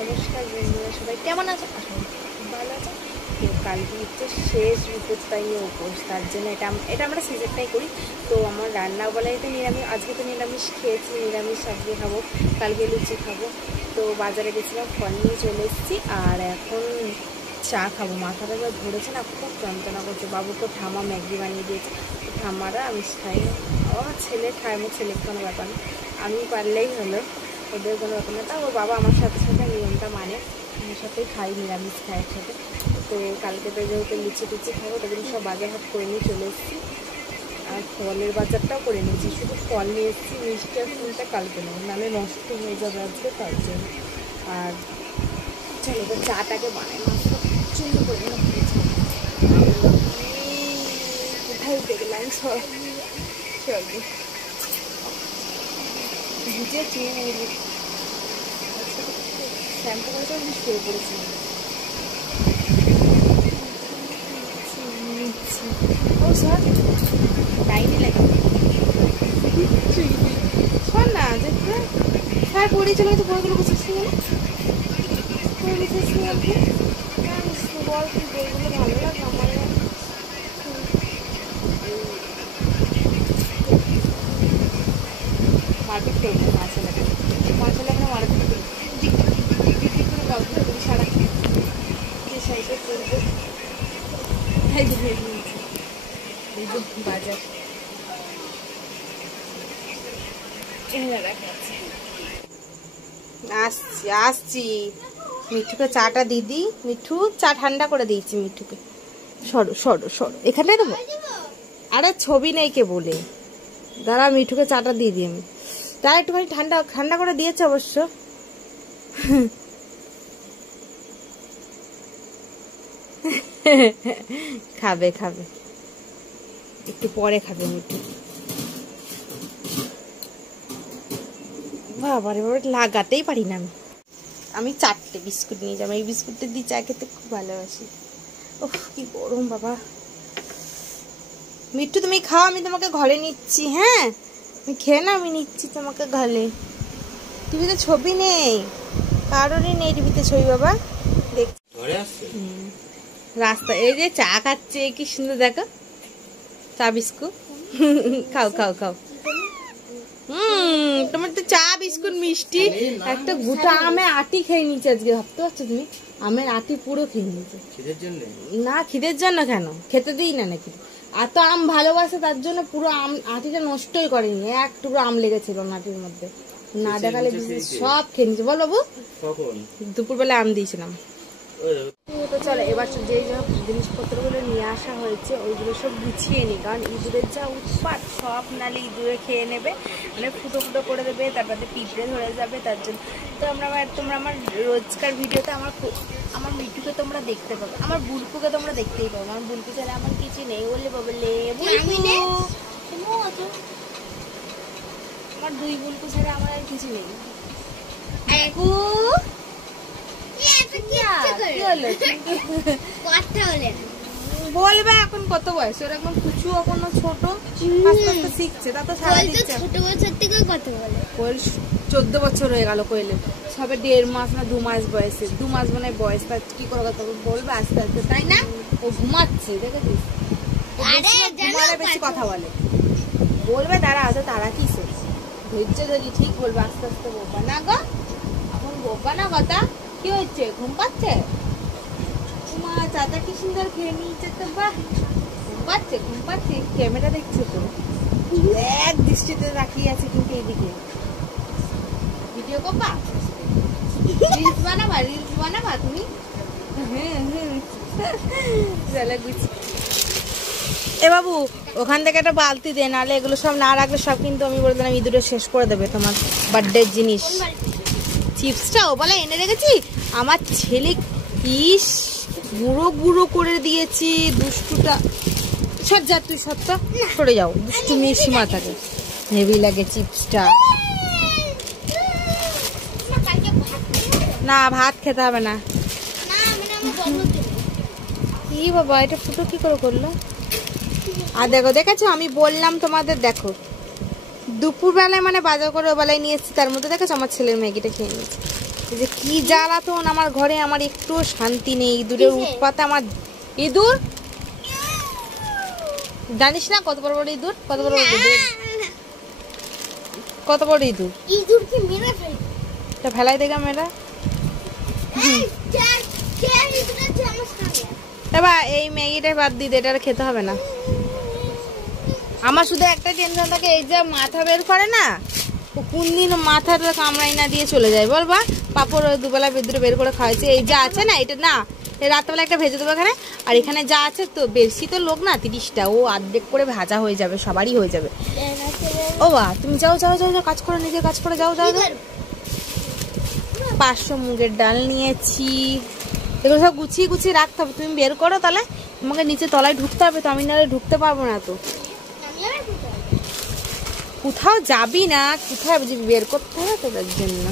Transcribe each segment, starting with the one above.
নমস্কার বন্ধুরা, সবাই কেমন আছো? ভালো আছো? তো কালকে হচ্ছে শেষ বিপত্তায়ী উপোস, তার জন্য এটা আমরা সিজনটাই করি। তো আমার রান্না বলাই তো নিরামিষ, আজকে তো নিরামিষ খেয়েছি, নিরামিষ সবজি খাবো, কালকে লুচি খাবো। তো বাজারে গেছিলাম, ফল নিয়ে চলে এসেছি, আর এখন চা খাবো। মাথাটা যা ধরেছে না, খুব যন্ত্রণা করছে। বাবুকে ঠামা ম্যাগি বানিয়ে দিয়েছে, ঠামারা আমি খাই, আমার ছেলে খায়, আমার ছেলের কোনো ব্যাপার না, আমি পারলেই হলো, ওদের কোনো ব্যাপার না। তা ওর বাবা আমার সাথে সাথে নিয়মটা মানে, আমার সাথেই খাই, নিরামিষ খাই একসাথে। তো কালকে তো যেহেতু লুচি টুচি খাবো, তাদের সব বাজার হাট করে নিয়ে চলে এসেছি, আর ফলের বাজারটাও করে নিয়েছি। শুধু ফল নিয়ে এসেছি, মিষ্টি আর ফুলটা কালকে নেবো, নাহলে নষ্ট হয়ে যাবে আজকে, তার জন্য। আর চলো তো চাটাকে বানাই, মাছটা প্রচণ্ড করে কোথায় উঠে গেলাম, সব ভিজে চিয়ে নেই, শ্যাম্পু করে তো আমি শুয়ে পড়েছি। ও সর, টাইমই লাগে, শোন না দেখতে স্যার পড়িয়ে চলে গেছে, বইগুলো বুঝেছি না, বুঝেছি আর কি। বল কি বইগুলো ভালো লাগে আমার, মারপিট করবো মাছে লাগে, মাছে লাগে না মারপিট করবো, দিক করে গল্প করি সারা, যে সাইডে করবো। বাজার আসছি আসছি, মিঠুকে চাটা দিদি, মিঠু চা ঠান্ডা করে দিয়েছি মিঠুকে। সরো সরো সরো, এখানে দেবো, আরে ছবি নেই কে বলে, দাঁড়া মিঠুকে চাটা দিয়ে দিই আমি, তারা একটুখানি ঠান্ডা ঠান্ডা করে দিয়েছে অবশ্য। খাবে খাবে, একটু পরে খাবে মিঠু। বাবারে বাবা, লাগাতেই পারি না আমি 4টে বিস্কুট নিয়ে যাবো, এই বিস্কুটটা দিয়ে চা খেতে খুব ভালোবাসি। ওহ কি গরম বাবা। মিঠু তুমি খাও, আমি তোমাকে ঘরে নিচ্ছি। হ্যাঁ তুমি খেয়ে না, আমি নিচ্ছি তোমাকে ঘরে। টিভিতে ছবি নেই, কারোরই নেই টিভিতে ছবি বাবা, দেখছি রাস্তা। এই যে চা খাচ্ছে, কি সুন্দর দেখো, চা বিস্কুট খাও খাও খাও। তোমার তো চা বিস্কুট মিষ্টি, একটা গোটা আমের আটি খেয়ে নিচ্ছে আজকে, ভাবতে পারছো তুমি, আমের আটি পুরো খেয়ে নিচ্ছে। না খিদের জন্য কেন, খেতে দিই না নাকি, এত আম ভালোবাসে তার জন্য পুরো আম আটিটা নষ্টই করেনি, এক টুকরো আম লেগেছিল আটির মধ্যে, না দেখালে সব খেয়ে নিচ্ছে। বল বাবু, দুপুরবেলা আম দিয়েছিলাম। তো চলো এবার যে জিনিসপত্রগুলো নিয়ে আসা হয়েছে ওইগুলো সব গুছিয়ে নিই, কারণ ইঁদুরের যা উৎপাত, সব নালে ইঁদুরে খেয়ে নেবে, মানে ফুটো ফুটো করে দেবে, তারপরে পিঁপড়ে ধরে যাবে, তার জন্য। তো তোমরা আমার রোজকার ভিডিওতে আমার মিঠুকে তোমরা দেখতে পাবে, আমার বুলকুকে তোমরা দেখতেই পাবে, আমার বুলকু ছাড়া আমার কিছু নেই, বললে বললে আমার দুই বুলকু ছাড়া আমার আর কিছু নেই। বলবে এখন কত বয়স ওর, একদম কুচু, এখনো ছোট, আস্তে আস্তে শিখছে, তা তো সারা দিচ্ছে। ছোট বছর থেকে কত বলে, কোয়েল 14 বছর হয়ে গেল, কোয়েলের সবে 1.5 মাস না 2 মাস বয়সে, 2 মাস মানে বয়স, তার কি করে কথা বলবে আস্তে আস্তে, তাই না? ও ঘুমাচ্ছে দেখেছিস, বেশি কথা বলে, বলবে দাঁড়া, তো তারা কিসে ধৈর্য ধরি, ঠিক বলবে, আস্তে আস্তে বলবা না গো, এখন বলবা না কথা। কি হচ্ছে, ঘুম পাচ্ছে? মা চাটা কি সুন্দর খেয়ে নিয়েছে তো, বাহ, ঘুম পাচ্ছে ঘুম পাচ্ছে, ক্যামেরা দেখছে তো, এক দৃষ্টিতে তাকিয়ে আছে কিন্তু এদিকে, ভিডিও করবা, রিলস বানাবা তুমি। এ বাবু ওখান থেকে একটা বালতি দে, নাহলে এগুলো সব না রাখলে সব কিন্তু আমি বলে দিলাম ইঁদুরে শেষ করে দেবে তোমার বার্থডে জিনিস। চিপসটা ও বলে এনে রেখেছি, আমার ছেলে ইস গুঁড়ো গুঁড়ো করে দিয়েছি, দুষ্টুটা। সর যা তুই, সরটা সরে যাও, দুষ্টু মেয়ের সীমা থাকে, হেভি লাগে চিপসটা। না ভাত খেতে হবে না। কি বাবা, এটা ফুটো কি করে করলো? আর দেখো, দেখেছো আমি বললাম তোমাদের, দেখো দুপুরবেলায় মানে বাজার করে বেলায় নিয়ে এসেছি, তার মধ্যে দেখেছো আমার ছেলের ম্যাগিটা খেয়ে নিয়েছে। যে কি জ্বালাতন আমার ঘরে, আমার একটু শান্তি নেই। ইঁদুরের উৎপাতে আমার। ইঁদুর জানিস না কত বড় বড় ইঁদুর, কত বড় বড় ইঁদুর, কত বড় ইঁদুর। ইঁদুরকে মেরে ফেল, তা ফেলাই দেখা মেয়েরা। এবার এই ম্যাগিটা বাদ দিতে, এটা খেতে হবে না। আমার শুধু একটা টেনশন থাকে, এই যে মাথা বের করে না, ও কোন দিন মাথাটা কামড়াই না দিয়ে চলে যায় বলবা। পাপড় দুবেলা বিদ্যুৎ বের করে খাওয়াইছে। এই যা আছে না এটা না, রাত্রেবেলা একটা ভেজে দেবো এখানে। আর এখানে যা আছে তো বেশি তো লোক না, 30টা, ও অর্ধেক করে ভাজা হয়ে যাবে, সবারই হয়ে যাবে। ও বা তুমি যাও যাও যাও যাও, কাজ করো, নিজের কাজ করে যাও যাও। 500 মুগের ডাল নিয়েছি, এগুলো সব গুছিয়ে গুছিয়ে রাখতে হবে। তুমি বের করো, তাহলে তোমাকে নিচে তলায় ঢুকতে হবে তো, আমি নাহলে ঢুকতে পারবো না তো। কোথাও যাবি না, কোথায় বের করতে হবে তো, তার জন্য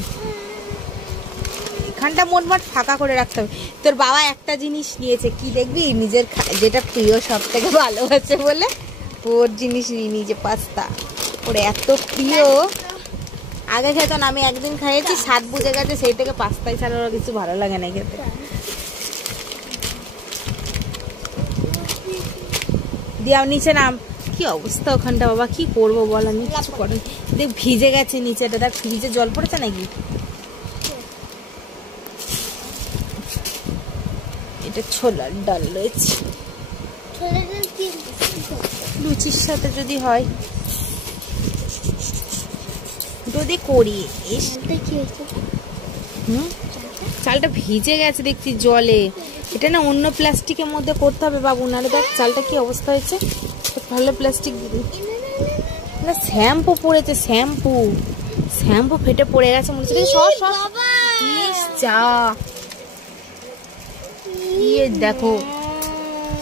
এখানটা মোটমাট ফাঁকা করে রাখতে হবে। তোর বাবা একটা জিনিস নিয়েছে, কি দেখবি, নিজের যেটা প্রিয় সব থেকে ভালো আছে বলে ওর জিনিস নিয়ে নিয়েছে, পাস্তা। ওর এত প্রিয়, আগে খেত না, আমি একদিন খাইয়েছি, স্বাদ বুঝে গেছে, সেই থেকে পাস্তাই ছাড়া ওর কিছু ভালো লাগে না খেতে। দিয়ে নিচে নাম, কি অবস্থা ওখানটা বাবা, কি করবো বল, আমি কিছু করেন। দেখ ভিজে গেছে নিচেটা, দেখ ফ্রিজে জল পড়েছে নাকি। এটা ছোলার ডাল রয়েছে, লুচির সাথে যদি হয়, যদি করি। চালটা ভিজে গেছে দেখছি জলে, এটা না অন্য প্লাস্টিকের মধ্যে করতে হবে বাবু, নাহলে দেখ চালটা কি অবস্থা হয়েছে। ভালো প্লাস্টিক না, শ্যাম্পু পড়েছে, শ্যাম্পু শ্যাম্পু ফেটে পড়ে গেছে মনে হচ্ছে। যা ইয়ে দেখো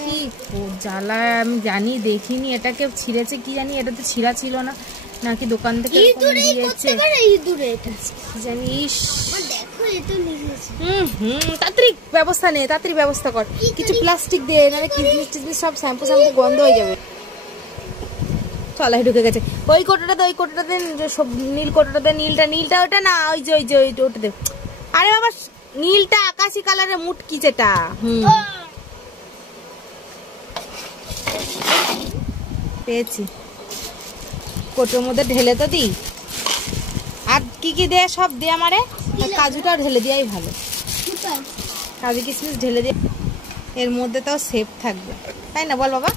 কি জ্বালা, আমি জানি দেখিনি, এটাকে ছিঁড়েছে কি জানি, এটা তো ছিঁড়া ছিল না, নাকি দোকান থেকে দিয়েছে জানিস। তাড়াতাড়ি ব্যবস্থা নে, তাড়াতাড়ি ব্যবস্থা কর, কিছু প্লাস্টিক দে, নাহলে কিসমিস টিসমিস সব শ্যাম্পু শ্যাম্পু গন্ধ হয়ে যাবে। চলাই ঢুকে গেছে ওই কোটোটাতে, ওই কোটোটাতে সব নীল কোটোটাতে, নীলটা নীলটা ওটা না, ওই যে ওই যে ওটাতে। আরে বাবা নীলটা আকাশি কালারের মুটকি যেটা। পেয়েছি, কোটোর মধ্যে ঢেলে তো দিই। আর কি কি দে সব দে আমারে, কাজুটাও ঢেলে দেওয়াই ভালো, কাজু কিশমিশ ঢেলে দিয়ে, এর মধ্যে তাও সেফ থাকবে, তাই না বল বাবা।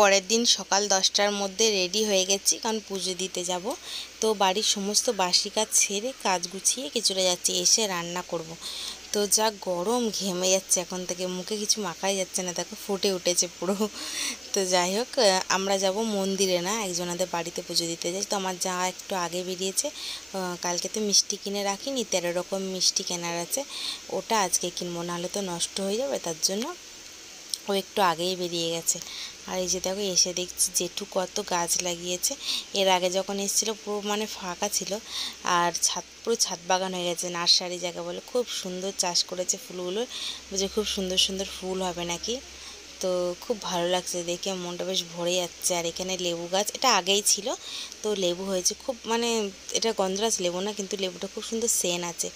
পরের দিন সকাল 10টার মধ্যে রেডি হয়ে গেছি, কারণ পুজো দিতে যাব। তো বাড়ির সমস্ত বাসি কাজ ছেড়ে কাজ গুছিয়ে কিছুটা যাচ্ছি, এসে রান্না করব। তো যা গরম, ঘেমে যাচ্ছে এখন থেকে, মুখে কিছু মাখাই যাচ্ছে না, দেখো ফুটে উঠেছে পুরো। তো যাই হোক, আমরা যাব মন্দিরে না, একজনাদের বাড়িতে পুজো দিতে যাই। তো আমার যা একটু আগে বেরিয়েছে, কালকে তো মিষ্টি কিনে রাখিনি, 13 রকম মিষ্টি কেনার আছে, ওটা আজকে কিনবো, নাহলে তো নষ্ট হয়ে যাবে, তার জন্য ও একটু আগেই বেরিয়ে গেছে। আর এই যে দেখো, এসে দেখছি জেঠু কত গাছ লাগিয়েছে। এর আগে যখন এসেছিলো পুরো মানে ফাঁকা ছিল, আর পুরো ছাদ বাগান হয়ে গেছে, নার্সারি জায়গা বলে, খুব সুন্দর চাষ করেছে ফুলগুলো, বুঝে খুব সুন্দর সুন্দর ফুল হবে নাকি। তো খুব ভালো লাগছে দেখে, মনটা বেশ ভরে যাচ্ছে। আর এখানে লেবু গাছ, এটা আগেই ছিল, তো লেবু হয়েছে খুব, মানে এটা গন্ধরাজ লেবু না, কিন্তু লেবুটা খুব সুন্দর সেন আছে।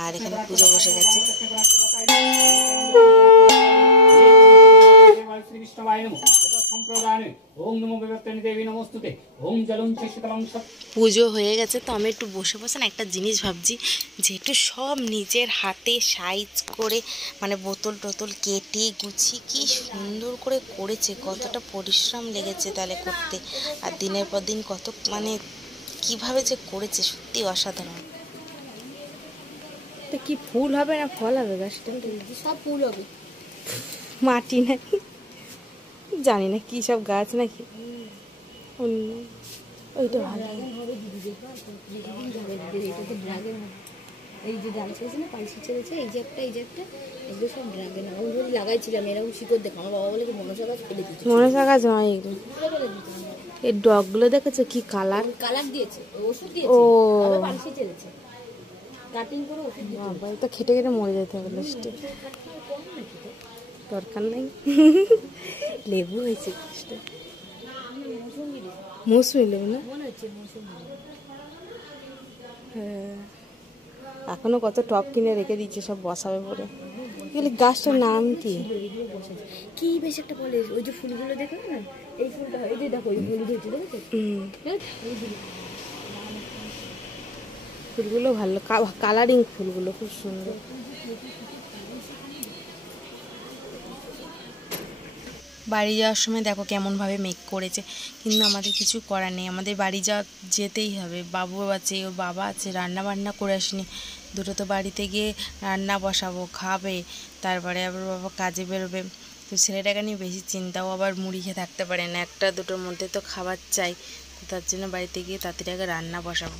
আর এখানে পুজো বসে গেছে। পুজো হয়ে গেছে, তো আমি একটু বসে বসে না একটা জিনিস ভাবছি, যেহেতু সব নিজের হাতে সাইজ করে, মানে বোতল টোতল কেটে গুছিয়ে কি সুন্দর করে করেছে, কতটা পরিশ্রম লেগেছে তাহলে করতে, আর দিনের পর দিন কত, মানে কিভাবে যে করেছে, সত্যি অসাধারণ। কি ফুল হবে না ফল হবে গাছটা? সব ফুল হবে, মাটি নাকি জানি না, কি সব গাছ নাকি। ওইটা ভালো হবে দিদি, এই যে ডাল ছেড়েছে না, পালসি ছেড়েছে, এই যে একটা, এই যে একটা, এগুলো সব ড্রাগন। আমি যদি লাগাইছিলাম এরকম শিকড় দেখো, আমার বাবা বলে মনসা গাছ ফেলে দিচ্ছে। মনসা গাছ হয় এগুলো, এই ডগগুলো দেখেছো কি কালার, কালার দিয়েছে, ওষুধ দিয়েছে, ও পালসি ছেড়েছে, কাটিং করে ওষুধ দিয়েছে। বাবা তো খেটে খেটে মরে যেতে হবে লাস্টে, দরকার নাই। লেবু হয়েছে গাছটা, মৌসুমি লেবু না, মনে হচ্ছে মৌসুমি। হ্যাঁ এখনো কত টপ কিনে রেখে দিচ্ছে, সব বসাবে বলে। এগুলি গাছটার নাম কি? কি বেশ একটা বলে, ওই যে ফুলগুলো দেখো না, এই ফুলটা, এই যে দেখো এই ফুল ধরছে, দেখো ফুলগুলো ভালো, কালারিং ফুলগুলো খুব সুন্দর। বাড়ি যাওয়ার সময় দেখো কেমনভাবে মেক করেছে, কিন্তু আমাদের কিছু করার নেই, আমাদের বাড়ি যেতেই হবে। বাবু আছে, ওর বাবা আছে, রান্না বান্না করে আসিনি, দুটো তো বাড়িতে গিয়ে রান্না বসাবো, খাবে, তারপরে আবার বাবা কাজে বেরোবে। তো ছেলেটাকে নিয়ে বেশি চিন্তাও, আবার মুড়ি খেয়ে থাকতে পারে না, একটা দুটোর মধ্যে তো খাবার চাই। তো তার জন্য বাড়িতে গিয়ে তাড়াতাড়ি আগে রান্না বসাবো,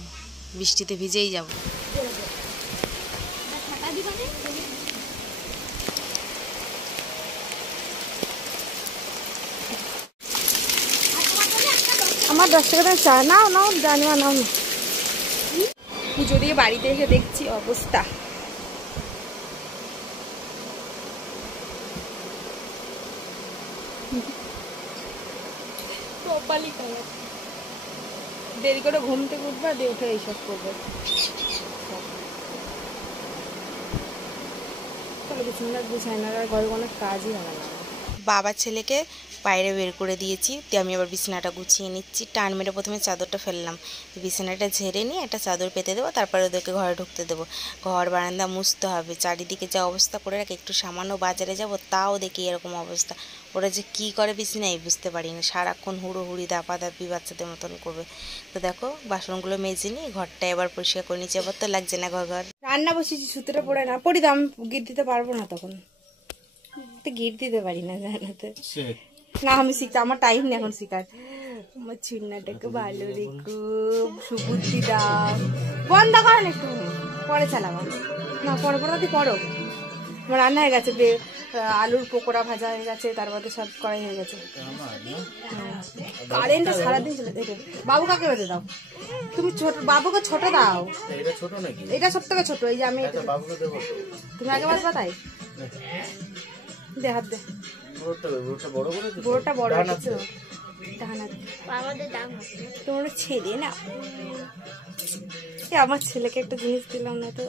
বৃষ্টিতে ভিজেই যাব। আমার 10 টাকা দাম চা নাও, নাও জানিও, নাও। পুজো দিয়ে বাড়িতে এসে দেখছি অবস্থা। কপালি খারাপ, দেরি করে ঘুম থেকে উঠবে, দিয়ে উঠে এইসব করবে। বিছানা গুছাই না, ঘরে কোনো কাজই হবে না। বাবা ছেলেকে বাইরে বের করে দিয়েছি, দিয়ে আমি আবার বিছানাটা গুছিয়ে নিচ্ছি। টান মেরে প্রথমে চাদরটা ফেললাম, বিছানাটা ঝেড়ে নিয়ে একটা চাদর পেতে দেবো, তারপরে ওদেরকে ঘরে ঢুকতে দেবো। ঘর বারান্দা মুছতে হবে, চারিদিকে যা অবস্থা করে রাখে। একটু সামান্য বাজারে যাব, তাও দেখি এরকম অবস্থা। ওরা যে কী করে বিছানায় বুঝতে পারি না, সারাক্ষণ হুড়োহুড়ি দাপাদাপি বাচ্চাদের মতন করবে। তো দেখো বাসনগুলো মেজে নিই, ঘরটা এবার পরিষ্কার করে নিচ্ছি। এবার তো লাগছে না ঘর ঘর। রান্না বসেছি, সুতোটা পড়ে না, পড়ি তো আমি গিট দিতে পারবো না, তখন তো গিট দিতে পারি না জানাতে না। আমি শিখতে, আমার টাইম নেই এখন শিখার। আমার চিন্নাটাকে ভালো রেখো, সুবুদ্ধি দাও। বন্ধ করেন একটু, পরে চালাবো না, পরে পরে পড়ো। আমার রান্না হয়ে গেছে, আলুর পকোড়া ভাজা হয়ে গেছে, তারপরে সব করাই হয়ে গেছে। কারেন্টটা সারাদিন চলে দেখো। বাবু কাকে বেঁধে দাও তুমি? ছোট বাবুকে ছোট দাও, এটা সব থেকে ছোট। এই যে আমি, তুমি আগে বাদ তাই দে, হাত দে। বড়টা বড় আছে, তোমার ছেলে না। আমার ছেলেকে একটা জিনিস দিলাম না তো,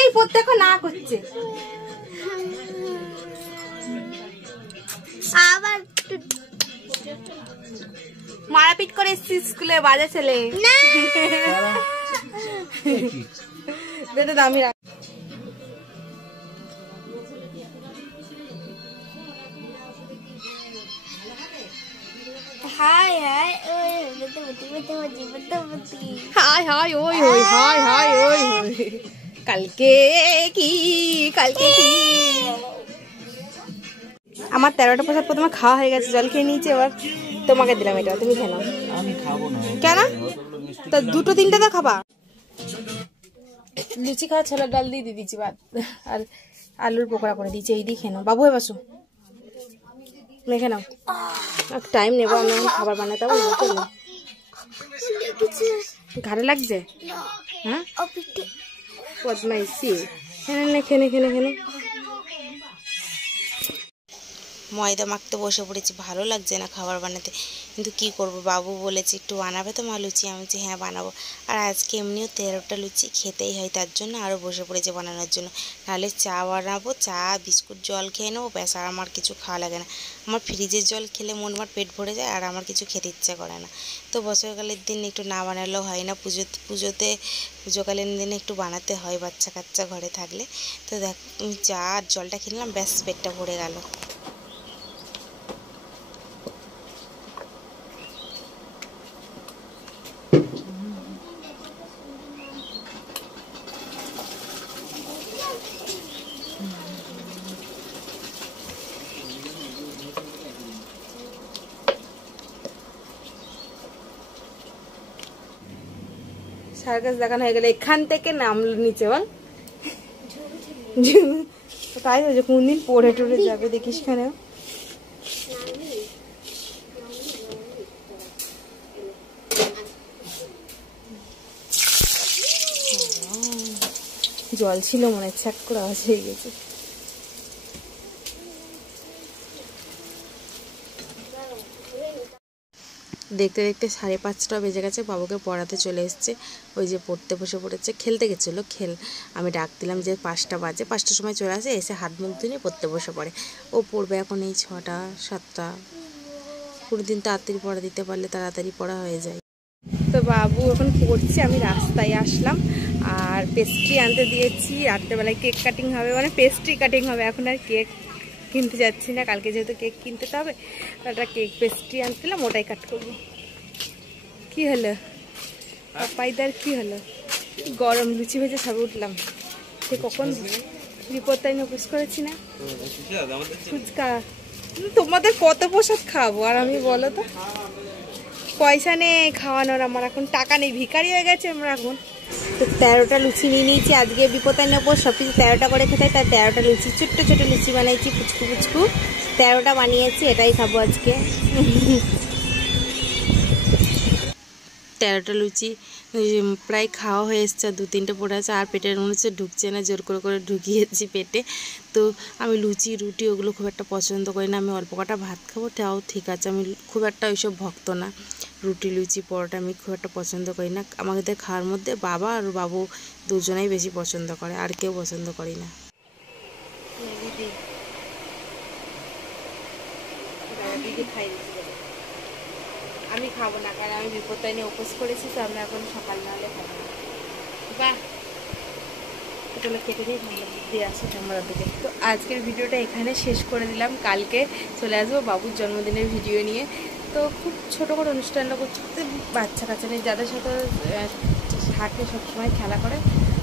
এই প্রত্যেক না করছে আবার মারাপিট করে এসছি স্কুলে, বাজে ছেলে। বেটা দামি রাখ। হাই হাই ওই হাই হাই ওই ওই, হাই হাই ওই ওই। কালকে কি, কালকে কি। আমার 13টা প্রসাদ প্রথমে খাওয়া হয়ে গেছে, জল খেয়ে নিয়েছি, এবার তোমাকে দিলাম এটা, তুমি খেয়ে নাও। আমি খাবো না। কেন? তা দুটো তিনটে তো খাবা। লুচি খাওয়া ছোলার ডাল দিয়ে দিয়েছি ভাত, আর আলুর পকোড়া করে দিয়েছি, এই দিয়ে খেয়ে নাও। বাবু হয়ে বসো, মেখে নাও। টাইম নেবো, আমি এখন খাবার বানাতে হবে। ঘাড়ে লাগছে? হ্যাঁ বদমাইশি, খেনে খেনে খেনে। ময়দা মাখতে বসে পড়েছি, ভালো লাগছে না খাবার বানাতে, কিন্তু কি করব, বাবু বলেছে একটু বানাবে তো মা লুচি। আমি বলছি হ্যাঁ বানাবো। আর আজকে এমনিও 13টা লুচি খেতেই হয়, তার জন্য আরও বসে পড়েছে বানানোর জন্য। নাহলে চা বানাবো, চা বিস্কুট জল খেয়ে নেবো, ব্যাস। আর আমার কিছু খাওয়া লাগে না, আমার ফ্রিজের জল খেলে মন আমার পেট ভরে যায়, আর আমার কিছু খেতে ইচ্ছা করে না। তো বছরকালের দিন একটু না বানালেও হয় না, পুজোকালীন দিনে একটু বানাতে হয়, বাচ্চা কাচ্চা ঘরে থাকলে। তো দেখ চা আর জলটা খেয়ে নিলাম, ব্যাস পেটটা ভরে গেল। সার্কাস দেখানো হয়ে গেলে এখান থেকে নামলো নিচে, বল তাই হয়েছে। কোনদিন পড়ে টড়ে যাবে দেখিস খানে। জল ছিল মনে হয়, ছ্যাক করে আওয়াজ হয়ে গেছে। দেখতে দেখতে 5:30 বেজে গেছে। বাবুকে পড়াতে চলে এসছে, ওই যে পড়তে বসে পড়েছে, খেলতে গেছিলো আমি ডাক দিলাম যে 5টা বাজে, 5টার সময় চলে আসে, এসে হাত মুখ ধুয়ে পড়তে বসে পড়ে। ও পড়বে এখন এই 6টা 7টা। কোনো দিন তাড়াতাড়ি পড়া দিতে পারলে তাড়াতাড়ি পড়া হয়ে যায়। তো বাবু এখন পড়ছে, আমি রাস্তায় আসলাম আর পেস্ট্রি আনতে দিয়েছি। রাত্রেবেলায় কেক কাটিং হবে, মানে পেস্ট্রি কাটিং হবে, এখন আর কেক কিনতে যাচ্ছি না, কালকে যেহেতু কেক কিনতে হবে, একটা কেক পেস্ট্রি আনছিলাম, ওটাই কাট করবো। কি হলো পাপাইদার, কি হলো? গরম লুচি ভেজে সবে উঠলাম, সে কখন রিপোর্টটাই নোটিস করেছি না। ফুচকা তোমাদের কত প্রসাদ খাবো আর আমি, বলো তো? পয়সা নেই খাওয়ানোর, আমার এখন টাকা নেই, ভিখারি হয়ে গেছে আমরা এখন। তো 13টা লুচি নিয়ে নিয়েছি আজকে, বিপত্তায় নেবো সব কিছু 13টা করে খেতে, তাই 13টা লুচি, ছোট্ট ছোট লুচি বানাইছি, পুচকু পুচকু 13টা বানিয়েছি, এটাই খাবো আজকে। 13টা লুচি প্রায় খাওয়া হয়ে এসছে, 2-3টে পড়ে আছে, আর পেটের মনে হচ্ছে ঢুকছে না, জোর করে করে ঢুকিয়েছি পেটে। তো আমি লুচি রুটি ওগুলো খুব একটা পছন্দ করি না, আমি অল্প কটা ভাত খাবো, তাও ঠিক আছে, আমি খুব একটা ওইসব ভক্ত না। রুটি লুচি পরোটা আমি খুব একটা পছন্দ করি না। আমাদের খাওয়ার মধ্যে বাবা আর বাবু দুজনেই বেশি পছন্দ করে, আর কেউ পছন্দ করি না। আমি খাবো না, কারণ আমি বিপত্তায় নিয়ে উপোস করেছি, তো আমরা এখন সকাল না হলে খাবো না। বাহ, এগুলো কেটে দিয়ে আসি ঠাম্মার দিকে। তো আজকের ভিডিওটা এখানে শেষ করে দিলাম, কালকে চলে আসবো বাবুর জন্মদিনের ভিডিও নিয়ে। তো খুব ছোটো করে অনুষ্ঠানটা করছি, বাচ্চা কাচ্চা নেই, যাদের সাথে হাঁটে সবসময় খেলা করে,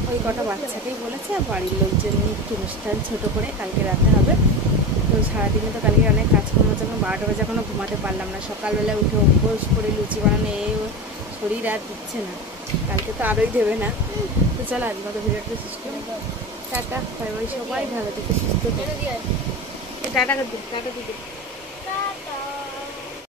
ওই কটা বাচ্চাকেই বলেছে, আর বাড়ির লোকজন নিয়ে একটু অনুষ্ঠান ছোটো করে কালকে রাতে হবে। তো সারাদিনে তো কালকে অনেক কাজকর্ম, যখন 12টা বাজে এখনও ঘুমাতে পারলাম না, সকালবেলায় উঠে অভ্যোস করে লুচি বানানো, এই শরীর আর দিচ্ছে না, কালকে তো আরোই দেবে না। তো চলো আজকে মতো ভিডিওটা শেষ করি, টাটা বাই বাই, সবাই ভালো থেকে সুস্থ। টাটা টাটা দিদি।